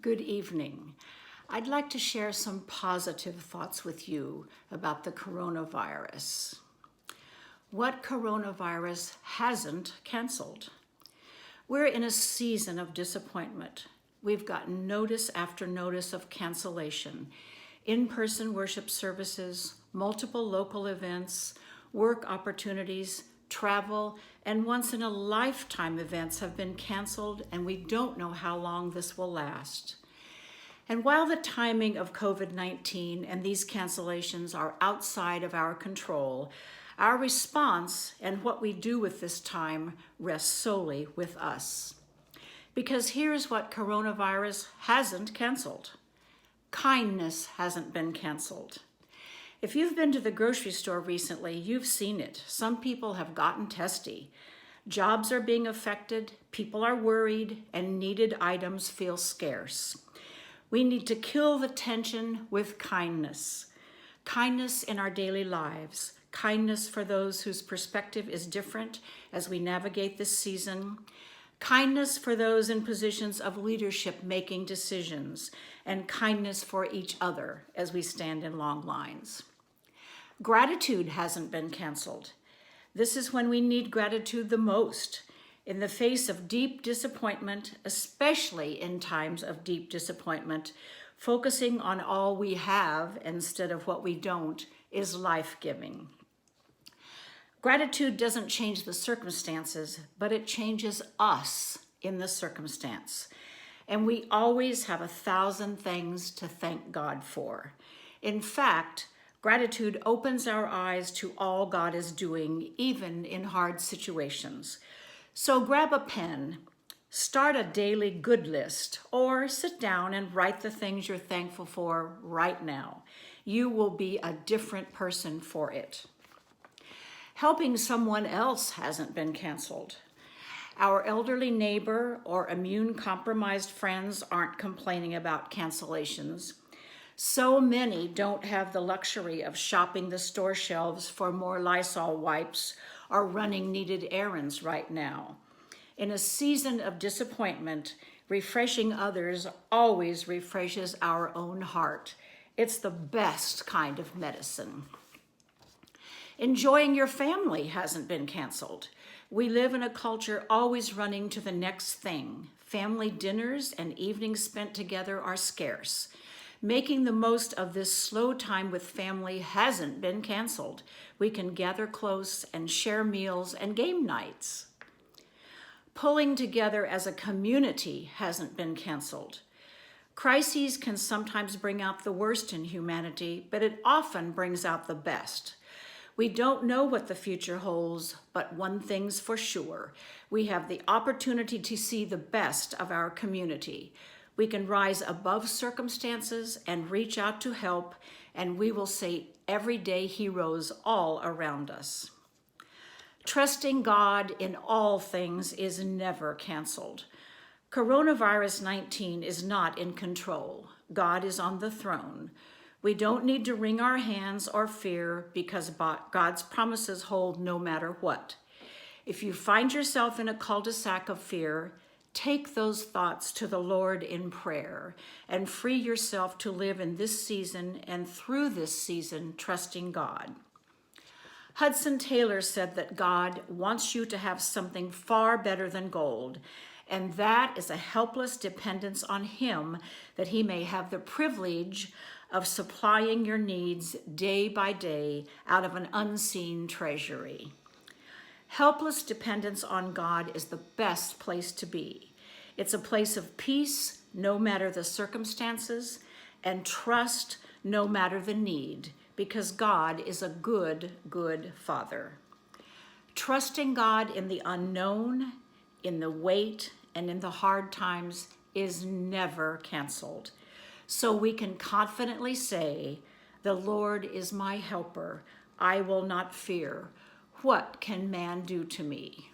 Good evening. I'd like to share some positive thoughts with you about the coronavirus. What coronavirus hasn't canceled? We're in a season of disappointment. We've gotten notice after notice of cancellation. In-person worship services, multiple local events, work opportunities, travel, and once-in-a-lifetime events have been canceled, and we don't know how long this will last. And while the timing of COVID-19 and these cancellations are outside of our control, our response and what we do with this time rests solely with us. Because here's what coronavirus hasn't canceled. Kindness hasn't been canceled. If you've been to the grocery store recently, you've seen it. Some people have gotten testy. Jobs are being affected, people are worried, and needed items feel scarce. We need to kill the tension with kindness. Kindness in our daily lives. Kindness for those whose perspective is different as we navigate this season. Kindness for those in positions of leadership making decisions. And kindness for each other as we stand in long lines. Gratitude hasn't been canceled. This is when we need gratitude the most. In the face of deep disappointment, especially in times of deep disappointment, focusing on all we have instead of what we don't is life-giving. Gratitude doesn't change the circumstances, but it changes us in the circumstance. And we always have 1,000 things to thank God for. In fact, gratitude opens our eyes to all God is doing, even in hard situations. So grab a pen, start a daily good list, or sit down and write the things you're thankful for right now. You will be a different person for it. Helping someone else hasn't been canceled. Our elderly neighbor or immune-compromised friends aren't complaining about cancellations. So many don't have the luxury of shopping the store shelves for more Lysol wipes or running needed errands right now. In a season of disappointment, refreshing others always refreshes our own heart. It's the best kind of medicine. Enjoying your family hasn't been canceled. We live in a culture always running to the next thing. Family dinners and evenings spent together are scarce. Making the most of this slow time with family hasn't been canceled. We can gather close and share meals and game nights. Pulling together as a community hasn't been canceled. Crises can sometimes bring out the worst in humanity, but it often brings out the best. We don't know what the future holds, but one thing's for sure. We have the opportunity to see the best of our community. We can rise above circumstances and reach out to help, and we will see everyday heroes all around us. Trusting God in all things is never canceled. Coronavirus 19 is not in control. God is on the throne. We don't need to wring our hands or fear because God's promises hold no matter what. If you find yourself in a cul-de-sac of fear, take those thoughts to the Lord in prayer and free yourself to live in this season and through this season, trusting God. Hudson Taylor said that God wants you to have something far better than gold, and that is a helpless dependence on Him that He may have the privilege of supplying your needs day by day out of an unseen treasury. Helpless dependence on God is the best place to be. It's a place of peace, no matter the circumstances, and trust, no matter the need, because God is a good, good Father. Trusting God in the unknown, in the wait, and in the hard times is never canceled. So we can confidently say, "The Lord is my helper. I will not fear. What can man do to me?"